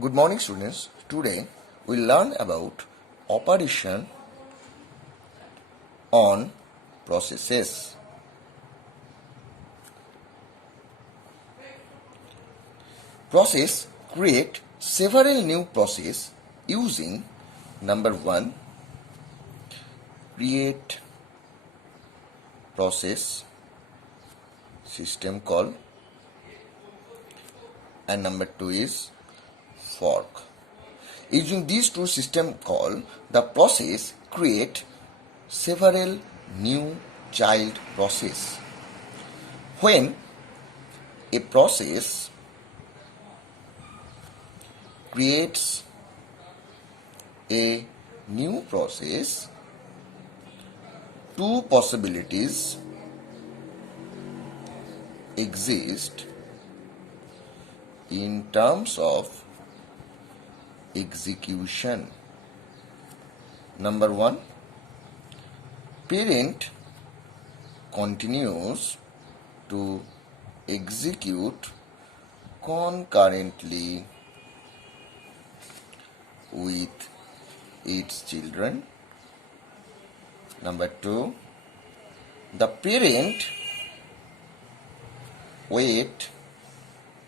Good morning, students. Today we learn about operation on processes. Process create several new process using number 1 create process system call and number 2 is fork. Using these two system call, the process create several new child process. When a process creates a new process, two possibilities exist in terms of execution. Number 1, parent continues to execute concurrently with its children. Number 2, the parent wait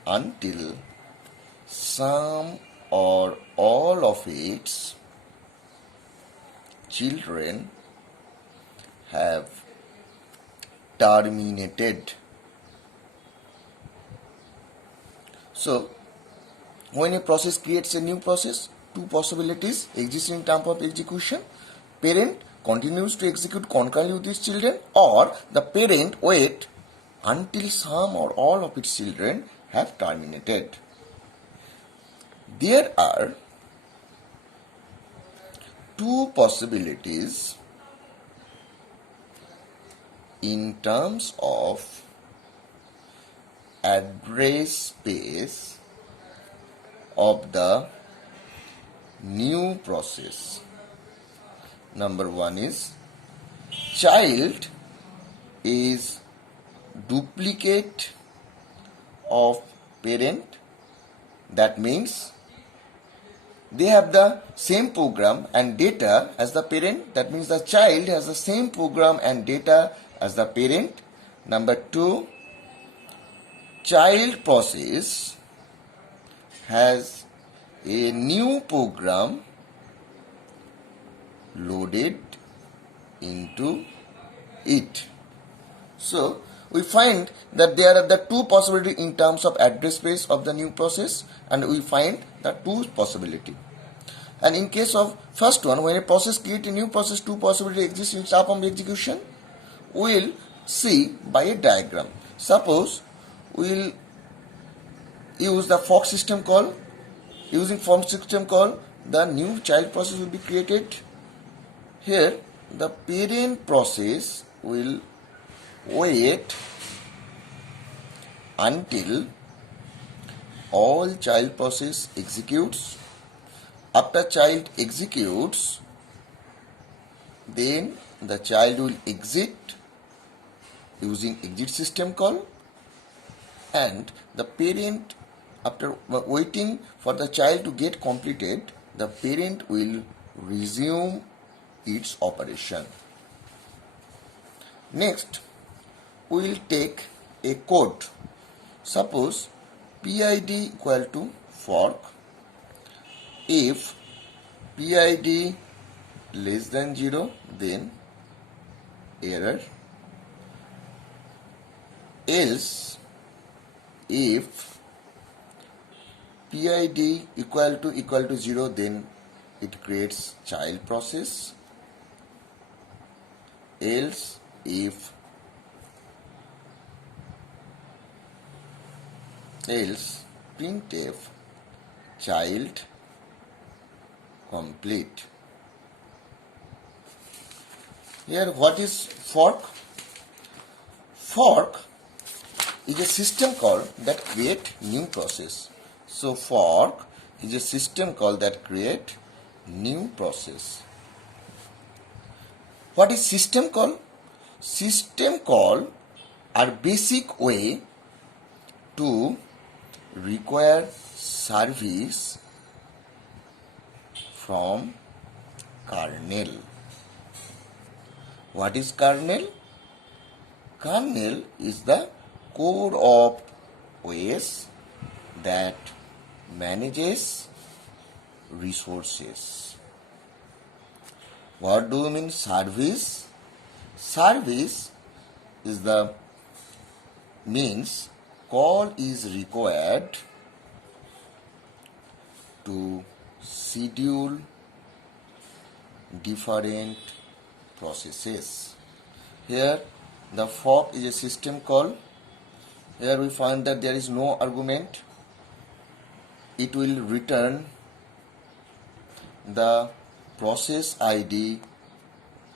until some or all of its children have terminated. So, when a process creates a new process, two possibilities exist in terms of execution. Parent continues to execute concurrently with its children, or the parent wait until some or all of its children have terminated. There are two possibilities in terms of address space of the new process. Number 1 is child is duplicate of parent. That means they have the same program and data as the parent. That means the child has the same program and data as the parent. Number 2, child process has a new program loaded into it. So, we find that there are the two possibilities in terms of address space of the new process, and we find the two possibility. And in case of first one, when a process creates a new process, two possibilities exist in terms of execution. We will see by a diagram. Suppose we will use the fork system call. Using fork system call, the new child process will be created. Here, the parent process will wait until all child process executes. After child executes, then the child will exit using exit system call, and the parent, after waiting for the child to get completed, the parent will resume its operation. Next, we will take a code. Suppose PID equal to fork. If PID less than 0, then error. Else, if PID equal to 0, then it creates child process. Else, if printf child complete. Here, what is fork? Fork is a system call that create new process. So, fork is a system call that create new process. What is system call? System call are basic way to require service from kernel. What is kernel? Kernel is the core of OS that manages resources. What do you mean service? Service is the means call is required to schedule different processes. Here the fork is a system call. Here we find that there is no argument. It will return the process ID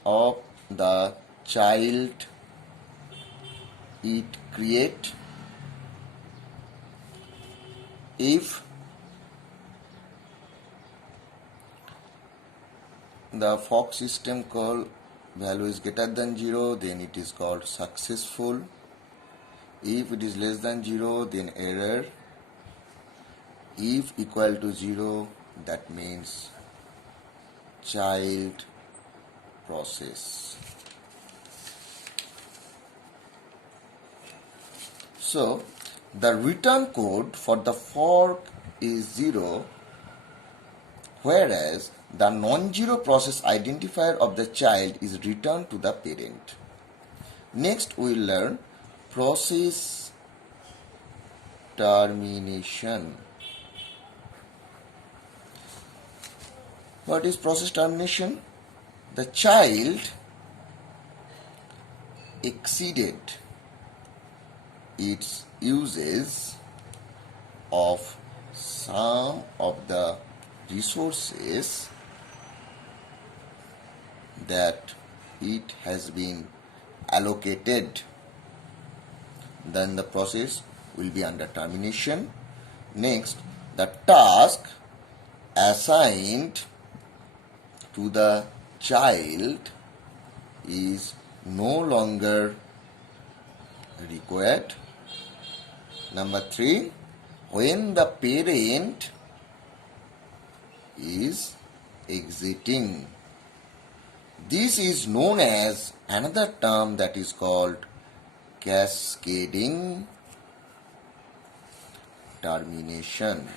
of the child it create. If the fork system call value is greater than 0, then it is called successful. If it is less than 0, then error. If equal to 0, that means child process. So the return code for the fork is 0, whereas the non-zero process identifier of the child is returned to the parent. Next we will learn process termination. What is process termination? The child exceeded its uses of some of the resources that it has been allocated, then the process will be under termination. Next, the task assigned to the child is no longer required. Number 3, when the parent is exiting. This is known as another term that is called cascading termination.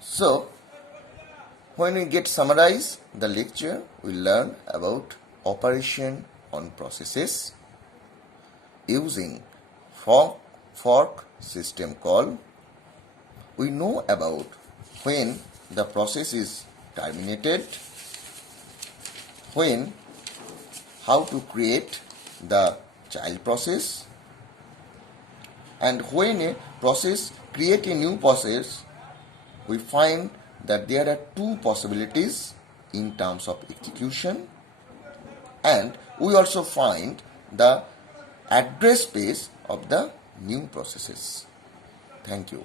So, when we get summarize the lecture, we learn about operation on processes using fork system call. We know about when the process is terminated, how to create the child process, and when a process create a new process, we find that there are two possibilities in terms of execution, and we also find the address space of the new processes. Thank you.